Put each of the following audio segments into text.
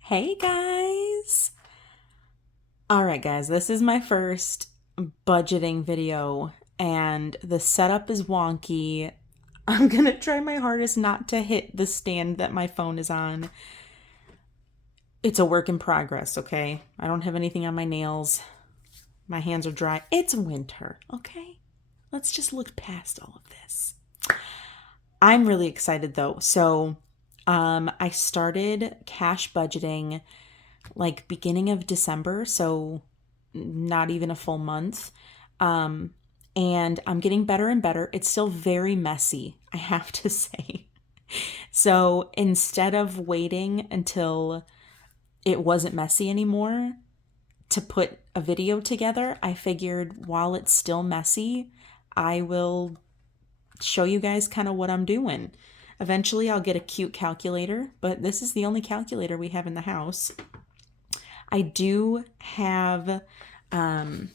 Hey guys! Alright guys, this is my first budgeting video and the setup is wonky. I'm gonna try my hardest not to hit the stand that my phone is on. It's a work in progress, okay? I don't have anything on my nails. My hands are dry. It's winter, okay? Let's just look past all of this. I'm really excited though. I started cash budgeting like beginning of December, so not even a full month. And I'm getting better and better. It's still very messy, I have to say. So instead of waiting until it wasn't messy anymore to put a video together, I figured while it's still messy, I will show you guys kind of what I'm doing. Eventually I'll get a cute calculator, but this is the only calculator we have in the house. I do have, I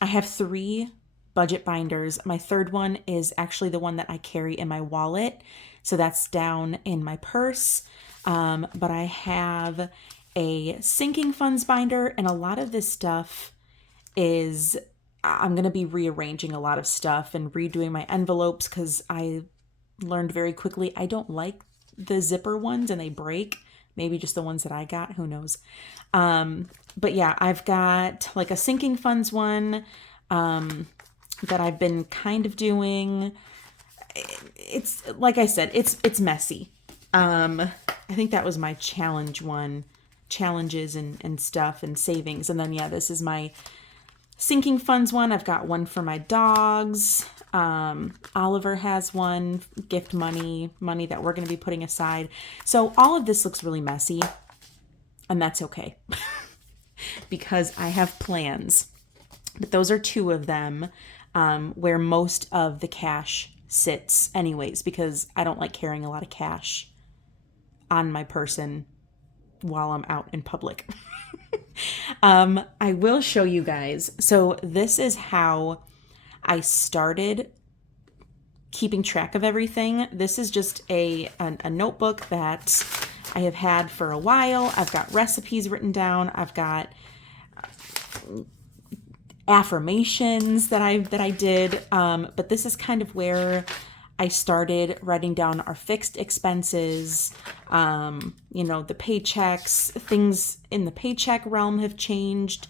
have 3 budget binders. My third one is actually the one that I carry in my wallet. So that's down in my purse. But I have a sinking funds binder, and a lot of this stuff is, I'm going to be rearranging a lot of stuff and redoing my envelopes because I learned very quickly I don't like the zipper ones and they break. Maybe just the ones that I got, who knows. But yeah, I've got like a sinking funds one that I've been kind of doing. It's like I said, it's messy. I think that was my challenge one, challenges and stuff and savings. And then yeah, this is my sinking funds one. I've got one for my dogs. Oliver has one, gift money that we're going to be putting aside. So all of this looks really messy, and that's okay because I have plans. But those are 2 of them where most of the cash sits anyways, because I don't like carrying a lot of cash on my person while I'm out in public. I will show you guys. So this is how I started keeping track of everything. This is just a notebook that I have had for a while. I've got recipes written down. I've got affirmations that I did. But this is kind of where I started writing down our fixed expenses, the paychecks, things in the paycheck realm have changed.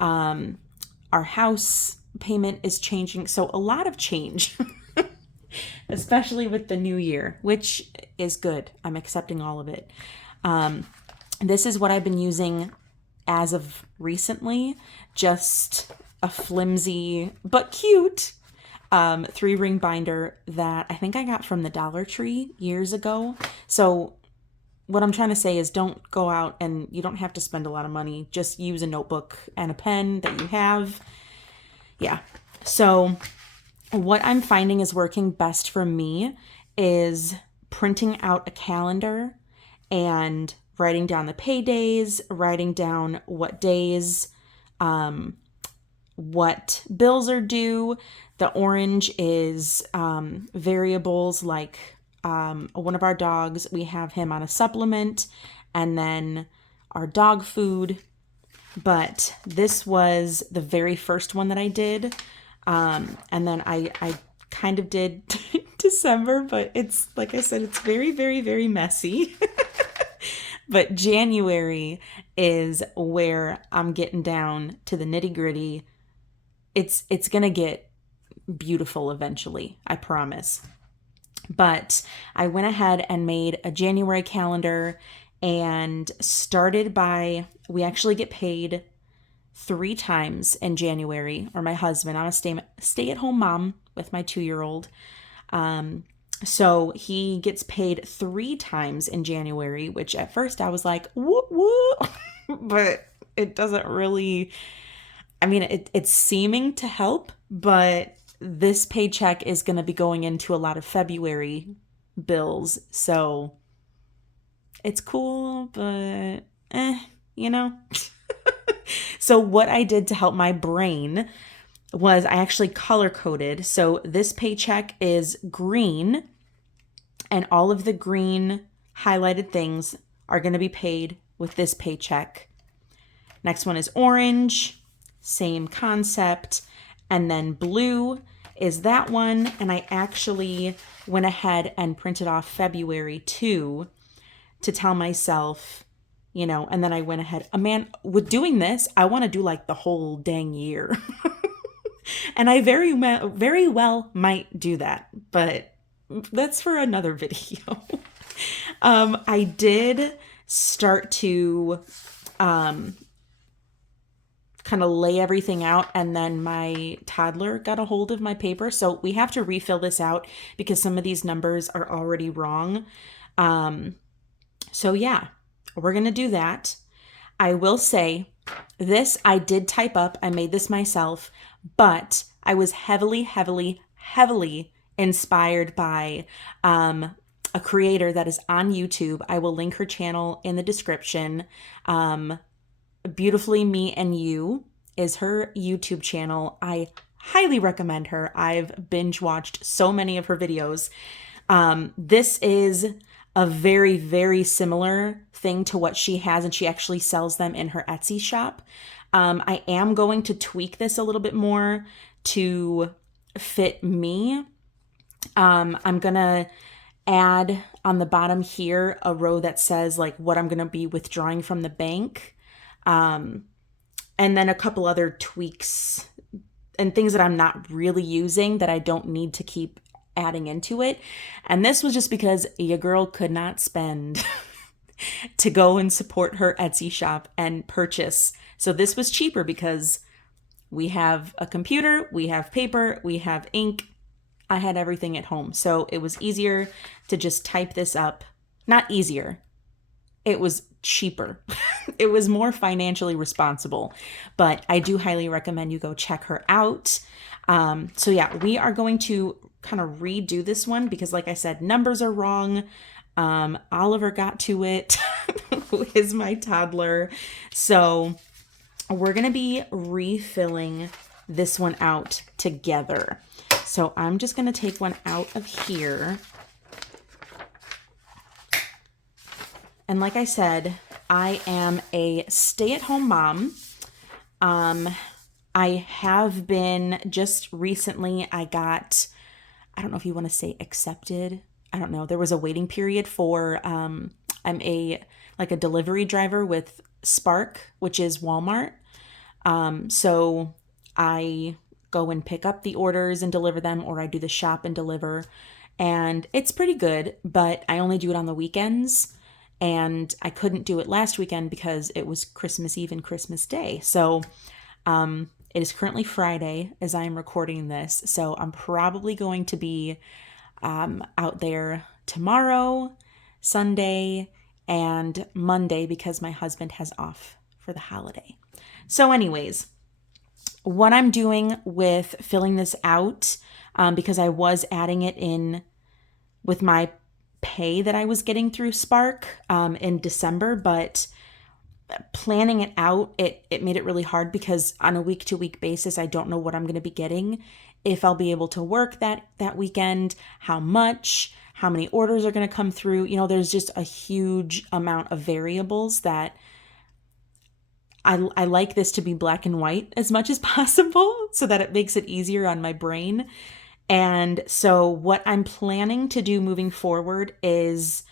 Our house payment is changing. So a lot of change, especially with the new year, which is good. I'm accepting all of it. This is what I've been using as of recently, just a flimsy but cute 3-ring binder that I think I got from the Dollar Tree years ago. So what I'm trying to say is don't go out and you don't have to spend a lot of money. Just use a notebook and a pen that you have. Yeah. So what I'm finding is working best for me is printing out a calendar and writing down the paydays, writing down what days, what bills are due. The orange is variables like one of our dogs, we have him on a supplement, and then our dog food. But this was the very first one that I did. And then I kind of did December, but it's, like I said, it's very, very, very messy. But January is where I'm getting down to the nitty gritty. It's going to get beautiful eventually, I promise. But I went ahead and made a January calendar and started by, we actually get paid 3 times in January, or my husband. I'm a stay-at-home mom with my 2-year-old. So he gets paid 3 times in January, which at first I was like, woo woo, but it doesn't really, I mean, it's seeming to help, but this paycheck is going to be going into a lot of February bills. So it's cool, but you know. So what I did to help my brain was I actually color coded. So this paycheck is green, and all of the green highlighted things are going to be paid with this paycheck. Next one is orange, same concept. And then blue is that one. And I actually went ahead and printed off February too to tell myself, and then I went ahead, man, with doing this, I want to do like the whole dang year. And I very well might do that, but that's for another video. I did start to kind of lay everything out, and then my toddler got a hold of my paper. So we have to refill this out because some of these numbers are already wrong. So yeah, we're going to do that. I will say this, I did type up, I made this myself, but I was heavily, heavily, heavily inspired by a creator that is on YouTube. I will link her channel in the description. Beautifully Me and You is her YouTube channel. I highly recommend her. I've binge watched so many of her videos. This is a very, very similar thing to what she has, and she actually sells them in her Etsy shop. I am going to tweak this a little bit more to fit me. I'm going to add on the bottom here a row that says like what I'm going to be withdrawing from the bank. And then a couple other tweaks and things that I'm not really using that I don't need to keep adding into it. And this was just because your girl could not spend to go and support her Etsy shop and purchase. So this was cheaper because we have a computer, we have paper, we have ink. I had everything at home. So it was easier to just type this up. Not easier. It was cheaper. It was more financially responsible. But I do highly recommend you go check her out. So yeah, we are going to kind of redo this one because like I said, numbers are wrong. Oliver got to it, who is my toddler. So we're going to be refilling this one out together. So I'm just going to take one out of here. And like I said, I am a stay-at-home mom. I have been just recently, I don't know if you want to say accepted. I don't know. There was a waiting period for, I'm a delivery driver with Spark, which is Walmart. So I go and pick up the orders and deliver them, or I do the shop and deliver. And it's pretty good, but I only do it on the weekends. And I couldn't do it last weekend because it was Christmas Eve and Christmas Day. So it is currently Friday as I am recording this. So I'm probably going to be out there tomorrow, Sunday, and Monday because my husband has off for the holiday. So anyways, what I'm doing with filling this out, because I was adding it in with my pay that I was getting through Spark in December, but planning it out, it made it really hard because on a week-to-week basis, I don't know what I'm going to be getting, if I'll be able to work that weekend, how much, how many orders are going to come through. There's just a huge amount of variables that I like this to be black and white as much as possible so that it makes it easier on my brain. And so what I'm planning to do moving forward is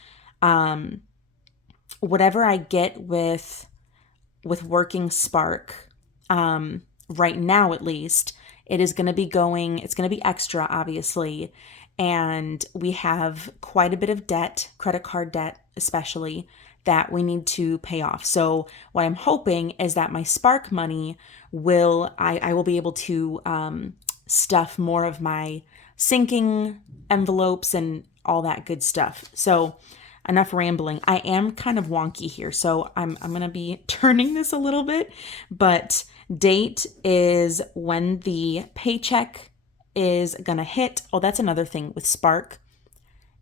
whatever I get with working Spark, right now at least, it's going to be extra, obviously. And we have quite a bit of debt, credit card debt especially, that we need to pay off. So what I'm hoping is that my Spark money I will be able to stuff more of my sinking envelopes and all that good stuff. So enough rambling. I am kind of wonky here, so I'm going to be turning this a little bit, but date is when the paycheck is going to hit. Oh, that's another thing with Spark.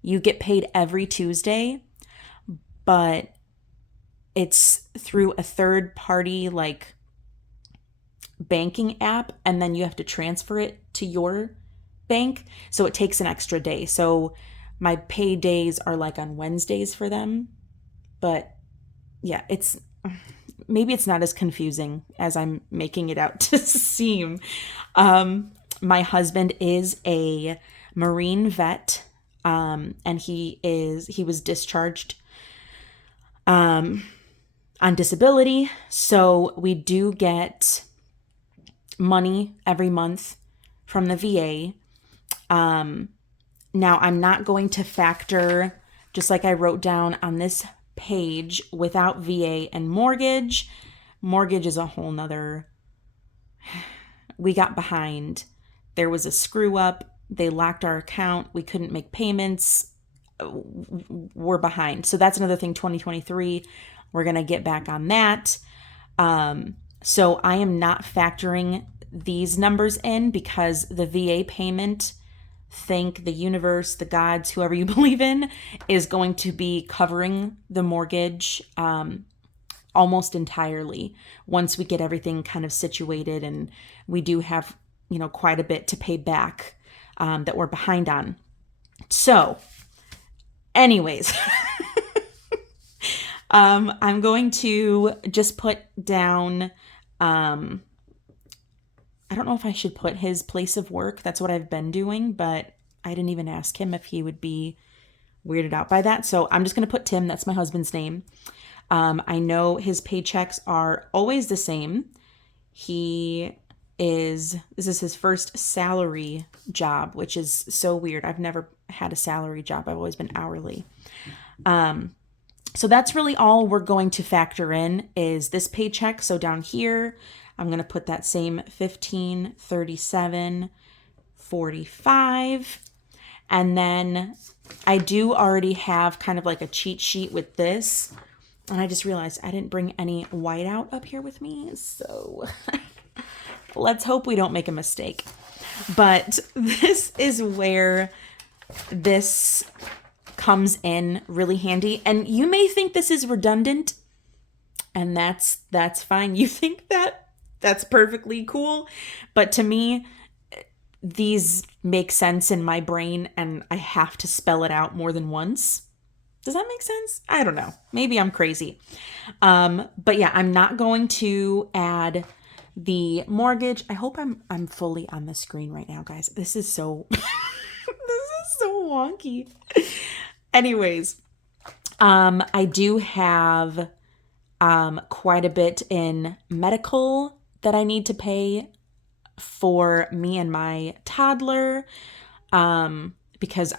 You get paid every Tuesday, but it's through a third party, banking app, and then you have to transfer it to your bank. So it takes an extra day. So my pay days are like on Wednesdays for them. But yeah, maybe it's not as confusing as I'm making it out to seem. My husband is a Marine vet, and he was discharged on disability. So we do get money every month from the VA. Now I'm not going to factor, just like I wrote down on this page, without VA and mortgage. Mortgage is a whole nother. We got behind. There was a screw up. They locked our account. We couldn't make payments. We're behind. So that's another thing. 2023, we're going to get back on that. So I am not factoring these numbers in because the VA payment, thank the universe, the gods, whoever you believe in, is going to be covering the mortgage almost entirely once we get everything kind of situated, and we do have, quite a bit to pay back that we're behind on. So anyways, I'm going to just put down, I don't know if I should put his place of work. That's what I've been doing, but I didn't even ask him if he would be weirded out by that. So I'm just going to put Tim. That's my husband's name. I know his paychecks are always the same. This is his first salary job, which is so weird. I've never had a salary job. I've always been hourly. So that's really all we're going to factor in is this paycheck. So down here, I'm going to put that same 15, 37, 45. And then I do already have kind of like a cheat sheet with this. And I just realized I didn't bring any whiteout up here with me. So let's hope we don't make a mistake. But this is where this comes in really handy. And you may think this is redundant, and that's fine. You think that's perfectly cool. But to me, these make sense in my brain, and I have to spell it out more than once. Does that make sense? I don't know. Maybe I'm crazy. But yeah, I'm not going to add the mortgage. I hope I'm fully on the screen right now, guys. This is so this is so wonky. Anyways, I do have quite a bit in medical that I need to pay for me and my toddler, because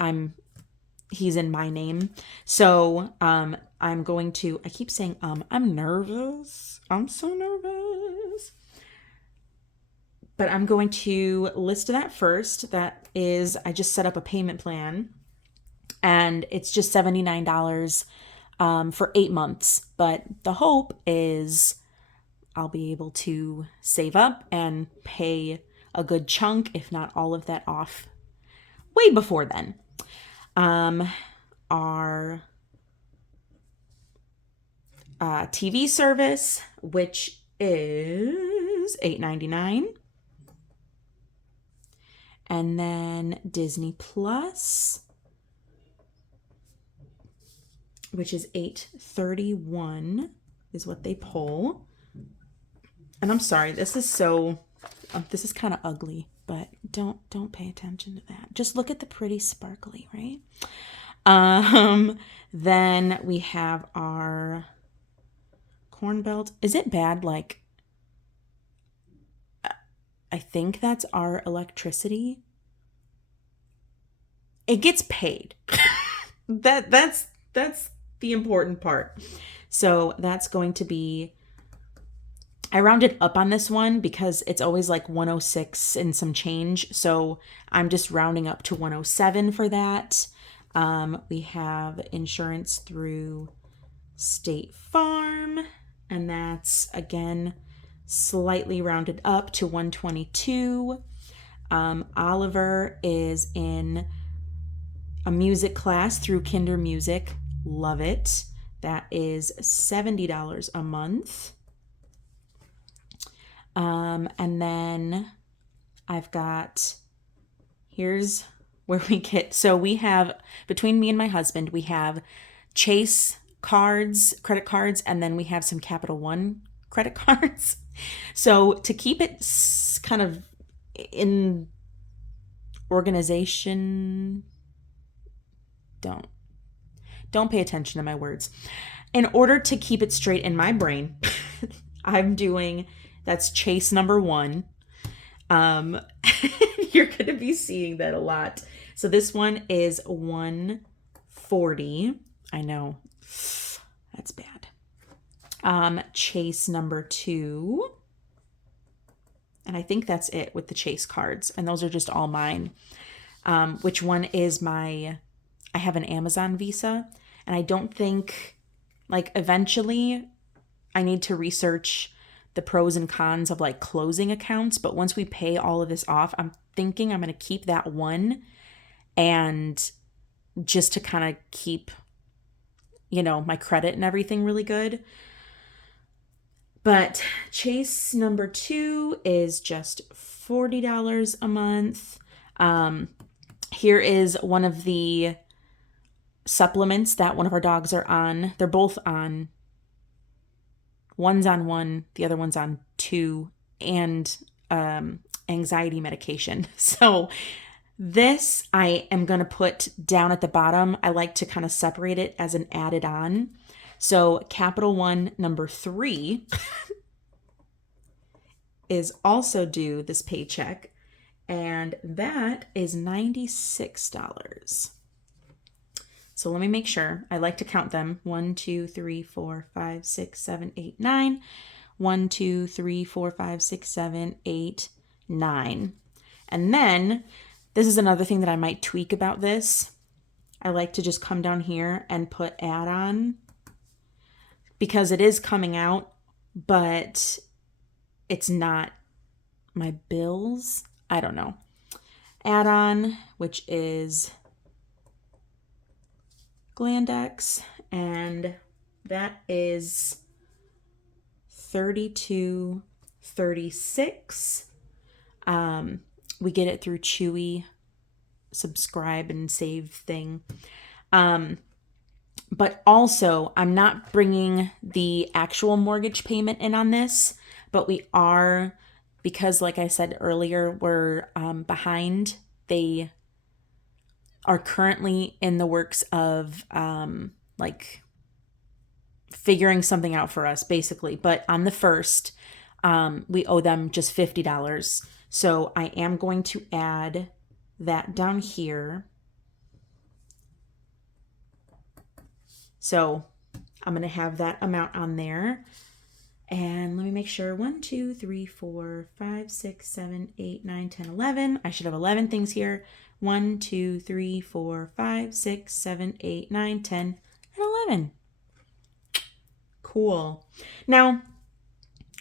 he's in my name. So I'm going to, I keep saying I'm nervous. I'm so nervous. But I'm going to list that first. That is, I just set up a payment plan, and it's just $79 for 8 months. But the hope is I'll be able to save up and pay a good chunk, if not all of that, off way before then. Our TV service, which is $8.99. And then Disney Plus, which is $8.31 is what they pull. And I'm sorry, this is kind of ugly, but don't pay attention to that. Just look at the pretty sparkly, right? Then we have our corn belt. Is it bad? Like, I think that's our electricity. It gets paid. That's the important part. So that's going to be, I rounded up on this one because it's always like 106 and some change. So I'm just rounding up to 107 for that. We have insurance through State Farm, and that's, again, slightly rounded up to 122. Oliver is in a music class through Kinder Music. Love it. That is $70 a month. And then I've got, here's where we get, so we have, between me and my husband, we have Chase cards, credit cards, and then we have some Capital One credit cards. So to keep it kind of in organization, don't pay attention to my words. In order to keep it straight in my brain, I'm doing, that's Chase number one. You're going to be seeing that a lot. So this one is 140. I know, that's bad. Chase number two. And I think that's it with the Chase cards. And those are just all mine. Which one is I have an Amazon Visa. And I don't think, like, eventually I need to research the pros and cons of like closing accounts. But once we pay all of this off, I'm thinking I'm going to keep that one, and just to kind of keep, my credit and everything really good. But Chase number two is just $40 a month. Here is one of the supplements that one of our dogs are on. They're both on. One's on one, the other one's on two, and anxiety medication. So this I am going to put down at the bottom. I like to kind of separate it as an added on. So Capital One number 3 is also due this paycheck, and that is $96. So let me make sure. I like to count them. 1, 2, 3, 4, 5, 6, 7, 8, 9. 1, 2, 3, 4, 5, 6, 7, 8, 9. And then this is another thing that I might tweak about this. I like to just come down here and put add-on, because it is coming out, but it's not my bills. I don't know. Add-on, which is Glandex, and that is $32.36. We get it through Chewy subscribe and save thing. But also, I'm not bringing the actual mortgage payment in on this, but we are, because like I said earlier, we're behind. They are currently in the works of like figuring something out for us, basically. But on the 1st, we owe them just $50. So I am going to add that down here. So I'm going to have that amount on there. And let me make sure. 1, 2, 3, 4, 5, 6, 7, 8, 9, 10, 11. I should have 11 things here. 1, 2, 3, 4, 5, 6, 7, 8, 9, 10, and 11. Cool. Now,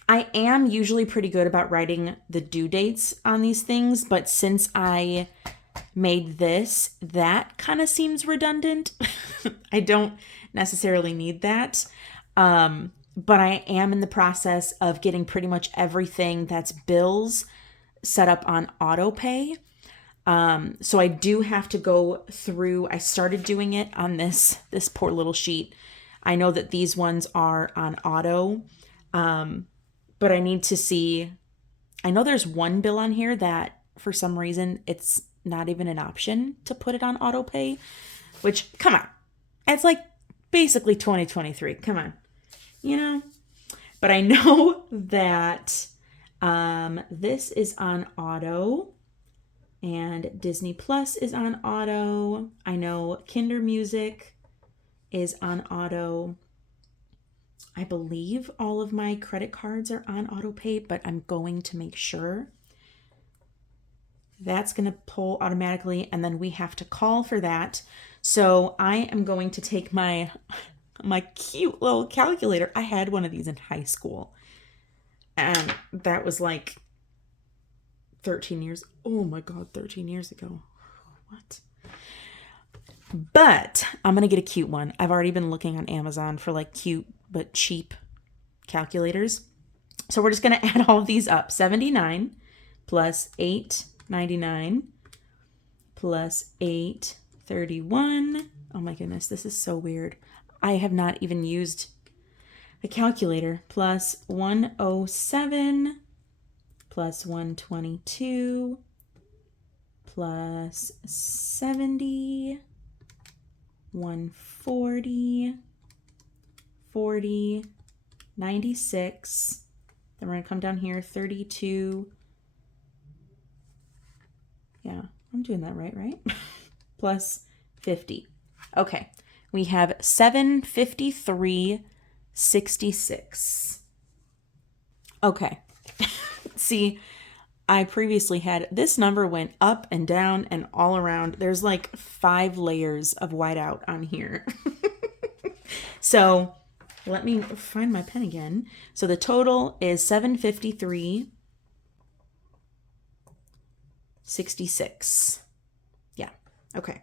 I am usually pretty good about writing the due dates on these things, but since I made this, that kind of seems redundant. I don't necessarily need that. But I am in the process of getting pretty much everything that's bills set up on auto pay. So I do have to go through. I started doing it on this poor little sheet. I know that these ones are on auto, but I need to see. I know there's one bill on here that for some reason it's not even an option to put it on auto pay, which, come on, it's like basically 2023. Come on, But I know that this is on auto. And Disney Plus is on auto. I know Kinder Music is on auto. I believe all of my credit cards are on auto pay, but I'm going to make sure. That's going to pull automatically, and then we have to call for that. So I am going to take my cute little calculator. I had one of these in high school, and that was like 13 years. Oh my God, 13 years ago. What? But I'm going to get a cute one. I've already been looking on Amazon for like cute but cheap calculators. So we're just going to add all of these up. 79 plus 8.99 plus 8.31. Oh my goodness, this is so weird. I have not even used a calculator. Plus 107 plus 122 plus 70, 140, 40, 96. Then we're going to come down here, 32. Yeah, I'm doing that right? Plus 50. Okay, we have 753.66. Okay, see, I previously had, this number went up and down and all around. There's like 5 layers of whiteout on here. So let me find my pen again. So the total is 753.66. Yeah, okay.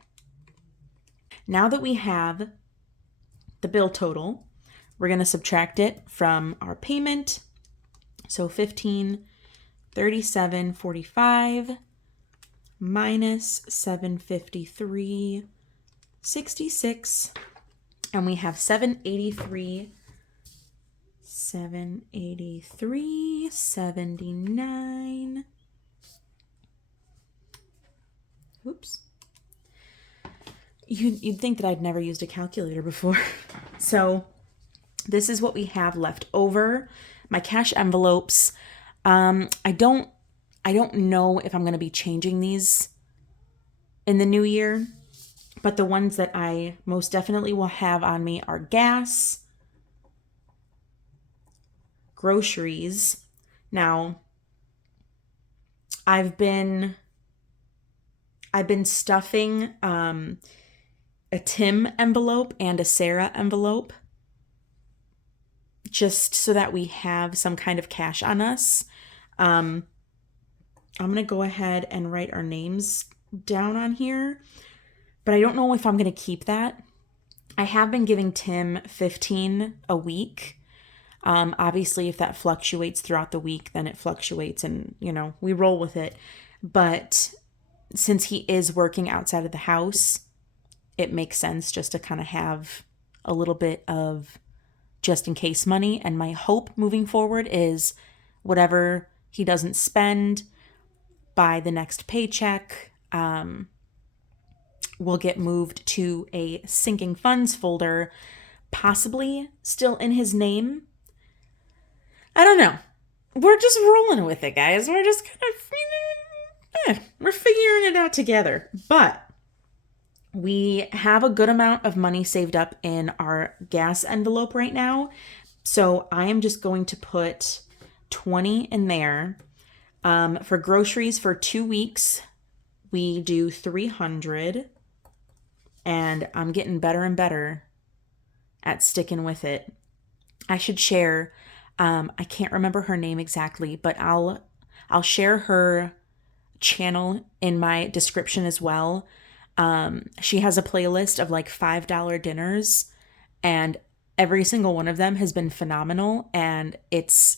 Now that we have the bill total, we're going to subtract it from our payment. So 1537.45 minus 753.66, and we have 783.79. Oops. You'd think that I'd never used a calculator before. So this is what we have left over. My cash envelopes. I don't know if I'm going to be changing these in the new year, but the ones that I most definitely will have on me are gas, groceries. Now, I've been stuffing a Tim envelope and a Sarah envelope just so that we have some kind of cash on us. I'm going to go ahead and write our names down on here, but I don't know if I'm going to keep that. I have been giving Tim $15 a week. Obviously, if that fluctuates throughout the week, then it fluctuates and, we roll with it. But since he is working outside of the house, it makes sense just to kind of have a little bit of just in case money. And my hope moving forward is whatever he doesn't spend by the next paycheck will get moved to a sinking funds folder, possibly still in his name. I don't know. We're just rolling with it, guys. We're just kind of, we're figuring it out together. But we have a good amount of money saved up in our gas envelope right now. So I am just going to put 20 in there. For groceries for 2 weeks, we do 300. And I'm getting better and better at sticking with it. I should share, I can't remember her name exactly, but I'll share her channel in my description as well. She has a playlist of like $5 dinners, and every single one of them has been phenomenal, and it's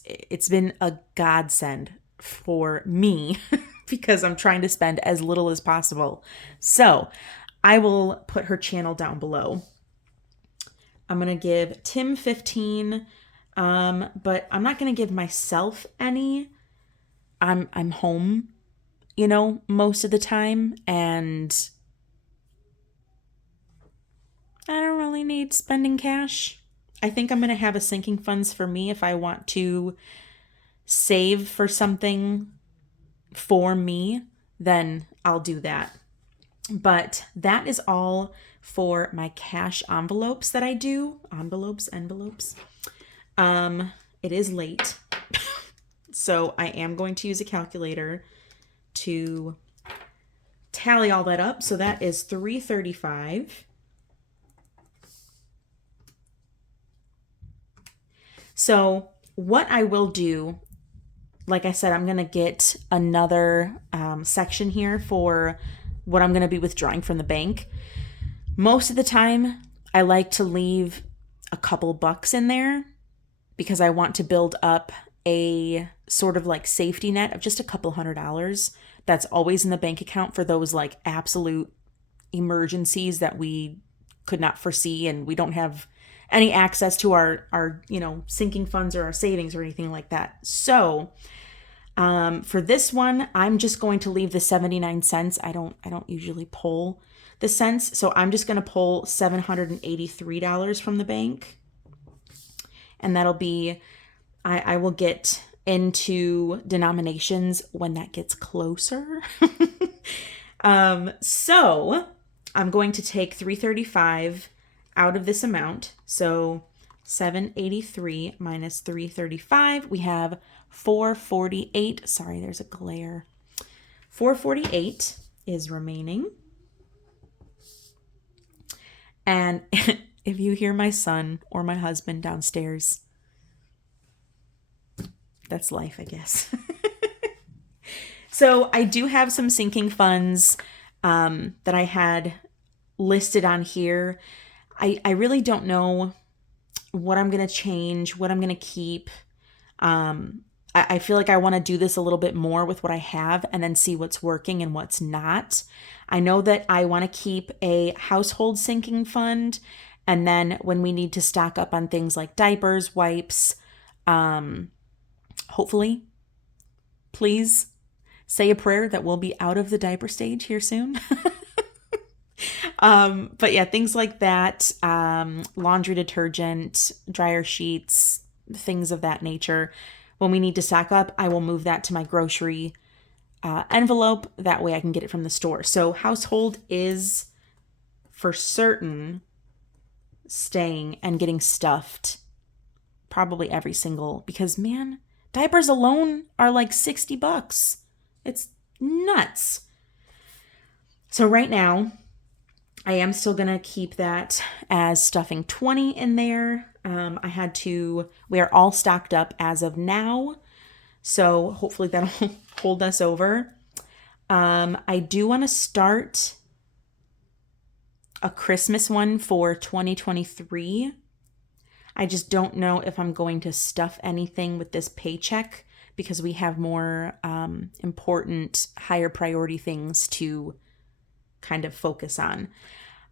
been a godsend for me because I'm trying to spend as little as possible. So I will put her channel down below. I'm going to give Tim 15, but I'm not going to give myself any. I'm home, most of the time, and I don't really need spending cash. I think I'm going to have a sinking funds for me if I want to save for something for me, then I'll do that. But that is all for my cash envelopes that I do. Envelopes. It is late, so I am going to use a calculator to tally all that up. So that is $335. So what I will do, like I said, I'm going to get another section here for what I'm going to be withdrawing from the bank. Most of the time, I like to leave a couple bucks in there because I want to build up a sort of like safety net of just a couple $100 that's always in the bank account for those like absolute emergencies that we could not foresee, and we don't have any access to our sinking funds or our savings or anything like that. So for this one, I'm just going to leave the 79 cents. I don't usually pull the cents, so I'm just going to pull $783 from the bank, and that'll be, I will get into denominations when that gets closer. So I'm going to take 335 out of this amount. So 783 minus 335, we have 448. Sorry, there's a glare. 448 is remaining. And if you hear my son or my husband downstairs, that's life, I guess. So I do have some sinking funds that I had listed on here. I really don't know what I'm going to change, what I'm going to keep. I feel like I want to do this a little bit more with what I have and then see what's working and what's not. I know that I want to keep a household sinking fund. And then when we need to stock up on things like diapers, wipes, hopefully, please say a prayer that we'll be out of the diaper stage here soon. But yeah, things like that, laundry detergent, dryer sheets, things of that nature. When we need to stock up, I will move that to my grocery envelope. That way I can get it from the store. So household is for certain staying and getting stuffed probably every single, because man, diapers alone are like $60. It's nuts. So right now, I am still going to keep that as stuffing 20 in there. We are all stocked up as of now. So hopefully that'll hold us over. I do want to start a Christmas one for 2023. I just don't know if I'm going to stuff anything with this paycheck because we have more important, higher priority things to kind of focus on.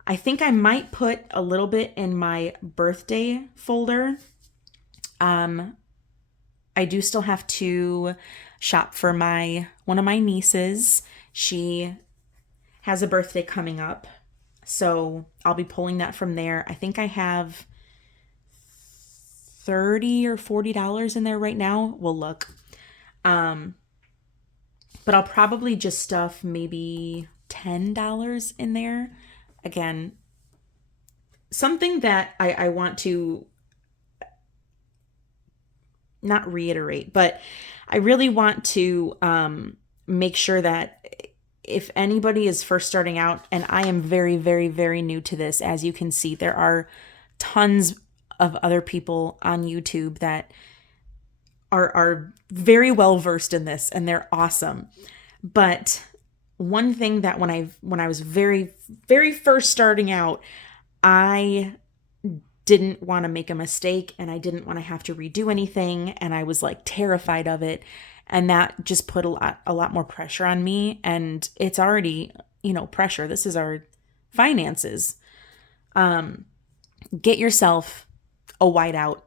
I think I might put a little bit in my birthday folder. I do still have to shop for one of my nieces. She has a birthday coming up, so I'll be pulling that from there. I think I have $30 or $40 in there right now. We'll look. But I'll probably just stuff maybe $10 in there. Again, something that I want to not reiterate, but I really want to make sure that if anybody is first starting out, and I am very, very, very new to this, as you can see, there are tons of other people on YouTube that are very well versed in this, and they're awesome. But one thing that when I was very, very first starting out, I didn't want to make a mistake, and I didn't want to have to redo anything, and I was like terrified of it, and that just put a lot more pressure on me. And it's already, pressure. This is our finances. Get yourself a whiteout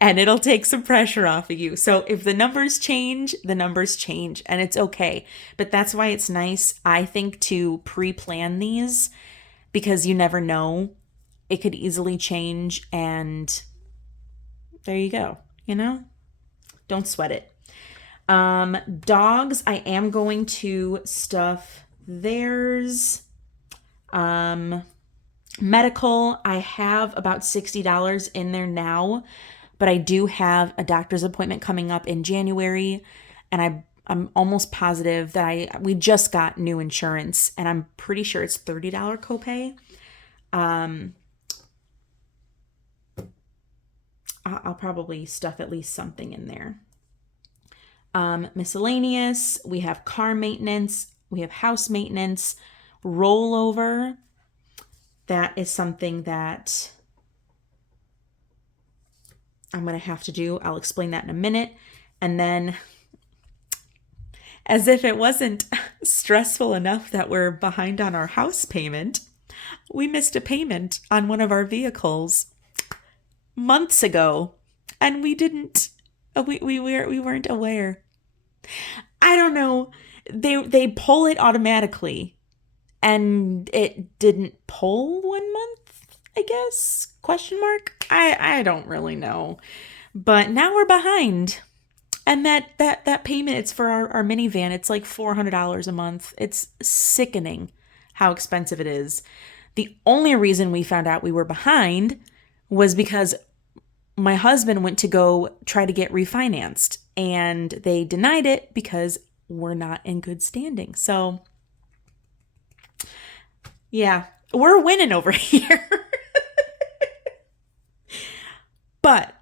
and it'll take some pressure off of you. So if the numbers change, and it's okay. But that's why it's nice, I think, to pre-plan these, because you never know. It could easily change, and there you go, Don't sweat it. Dogs, I am going to stuff theirs. Medical, I have about $60 in there now, but I do have a doctor's appointment coming up in January, and I'm almost positive that we just got new insurance, and I'm pretty sure it's $30 copay. I'll probably stuff at least something in there. Miscellaneous, we have car maintenance, we have house maintenance, rollover. That is something that I'm going to have to do. I'll explain that in a minute. And then, as if it wasn't stressful enough that we're behind on our house payment, we missed a payment on one of our vehicles months ago, and we weren't aware. I don't know. They pull it automatically, and it didn't pull 1 month, I guess? Question mark? I don't really know. But now we're behind. And that payment, it's for our minivan. It's like $400 a month. It's sickening how expensive it is. The only reason we found out we were behind was because my husband went to go try to get refinanced, and they denied it because we're not in good standing. So, yeah, we're winning over here. But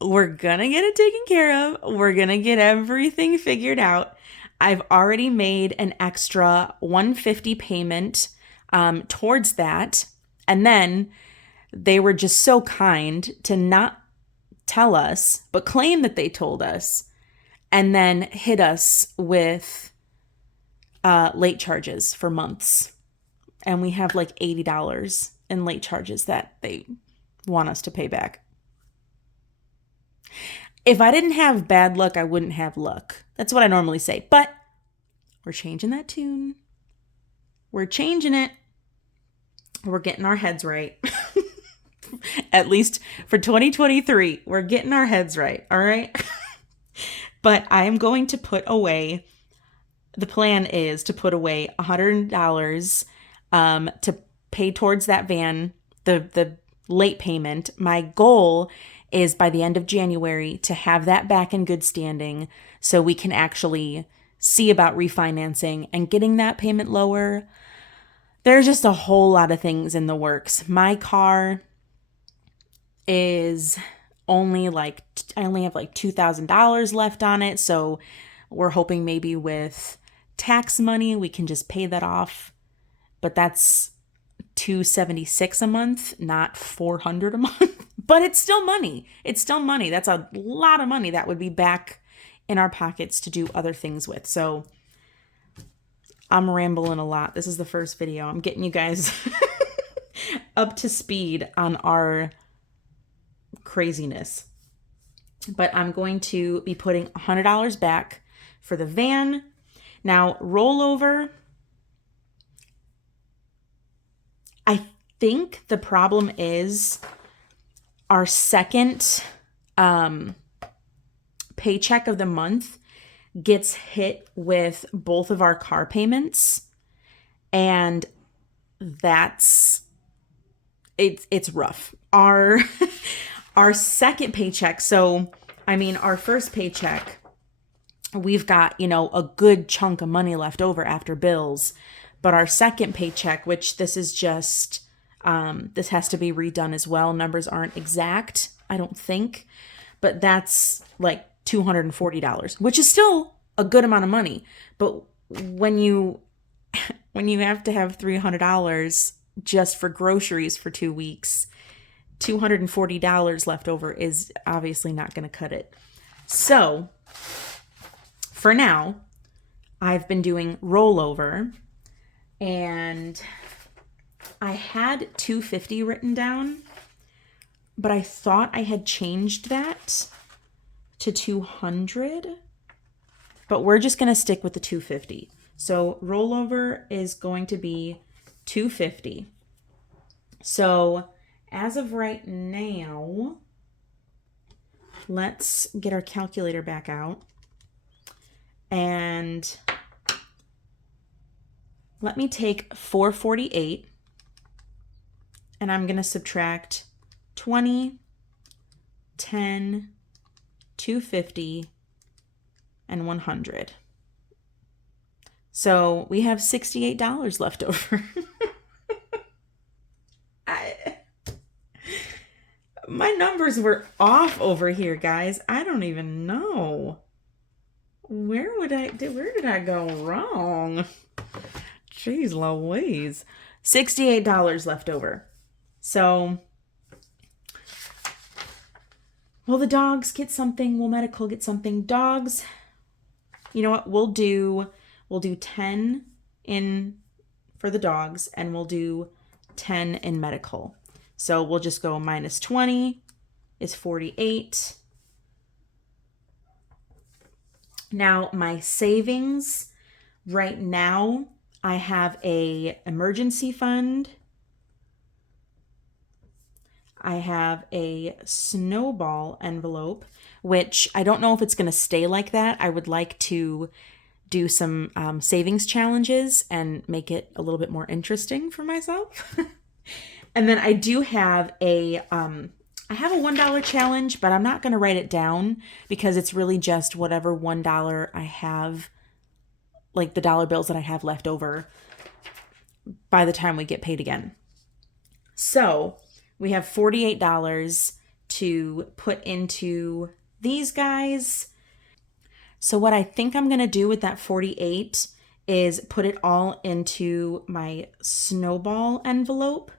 we're gonna get it taken care of. We're gonna get everything figured out. I've already made an extra $150 payment towards that. And then they were just so kind to not tell us, but claim that they told us, and then hit us with late charges for months. And we have like $80 in late charges that they want us to pay back. If I didn't have bad luck, I wouldn't have luck. That's what I normally say. But we're changing that tune. We're changing it. We're getting our heads right. At least for 2023, we're getting our heads right. All right. But I am going to put away, the plan is to put away $100 to pay towards that van, the late payment. My goal is by the end of January to have that back in good standing so we can actually see about refinancing and getting that payment lower. There's just a whole lot of things in the works. My car is only like, I only have like $2,000 left on it. So we're hoping maybe with tax money, we can just pay that off. But that's $276 a month, not $400 a month. But it's still money. It's still money. That's a lot of money that would be back in our pockets to do other things with. So I'm rambling a lot. This is the first video. I'm getting you guys up to speed on our craziness. But I'm going to be putting $100 back for the van. Now, rollover, I think the problem is our second paycheck of the month gets hit with both of our car payments, and it's rough. Our second paycheck, so I mean our first paycheck, we've got, a good chunk of money left over after bills. But our second paycheck, which this is just, this has to be redone as well. Numbers aren't exact, I don't think. But that's like $240, which is still a good amount of money. But when you have to have $300 just for groceries for 2 weeks, $240 left over is obviously not going to cut it. So for now, I've been doing rollover, and I had $250 written down, but I thought I had changed that to $200, but we're just going to stick with the $250. So rollover is going to be $250. So as of right now, let's get our calculator back out, and let me take 448, and I'm going to subtract 20, 10, 250, and 100. So we have $68 left over. My numbers were off over here, guys. I don't even know. Where did I go wrong? Jeez Louise. $68 left over. So Will the dogs get something? Will medical get something? Dogs, you know what? We'll do 10 in for the dogs, and we'll do 10 in medical. So we'll just go minus 20 is 48. Now my savings right now, I have a emergency fund. I have a snowball envelope, which I don't know if it's going to stay like that. I would like to do some savings challenges and make it a little bit more interesting for myself. And then I do have I have a $1 challenge, but I'm not going to write it down because it's really just whatever $1 I have, like the dollar bills that I have left over by the time we get paid again. So we have $48 to put into these guys. So what I think I'm going to do with that 48 is put it all into my snowball envelope.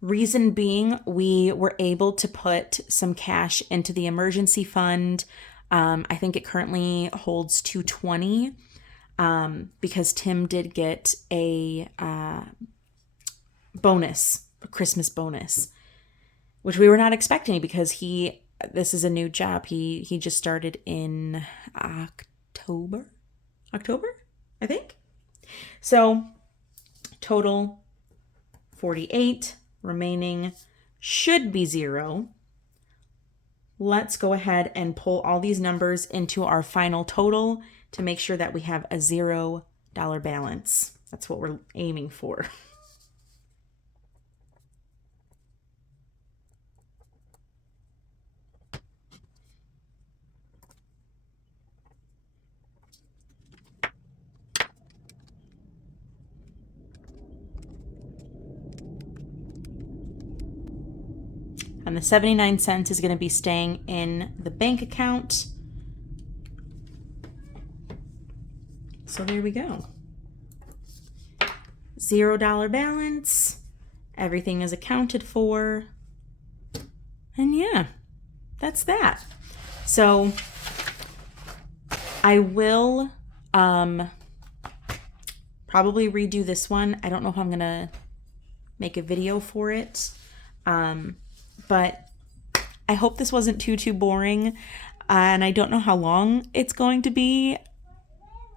Reason being, we were able to put some cash into the emergency fund. I think it currently holds $220 because Tim did get a bonus, a Christmas bonus, which we were not expecting because this is a new job. He just started in October, I think. So total 48. Remaining should be 0. Let's go ahead and pull all these numbers into our final total to make sure that we have a $0 balance. That's what we're aiming for. And the 79 cents is going to be staying in the bank account. So there we go. $0 balance. Everything is accounted for. And yeah, that's that. So I will probably redo this one. I don't know if I'm going to make a video for it. But I hope this wasn't too boring, and I don't know how long it's going to be,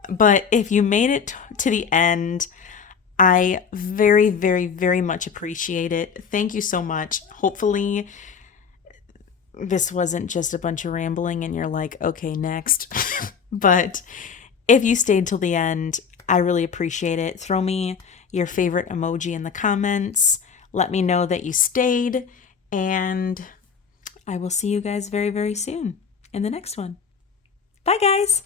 but if you made it to the end, I very, very, very much appreciate it. Thank you so much. Hopefully this wasn't just a bunch of rambling and you're like, okay, next. But if you stayed till the end, I really appreciate it. Throw me your favorite emoji in the comments. Let me know that you stayed. And I will see you guys very, very soon in the next one. Bye, guys.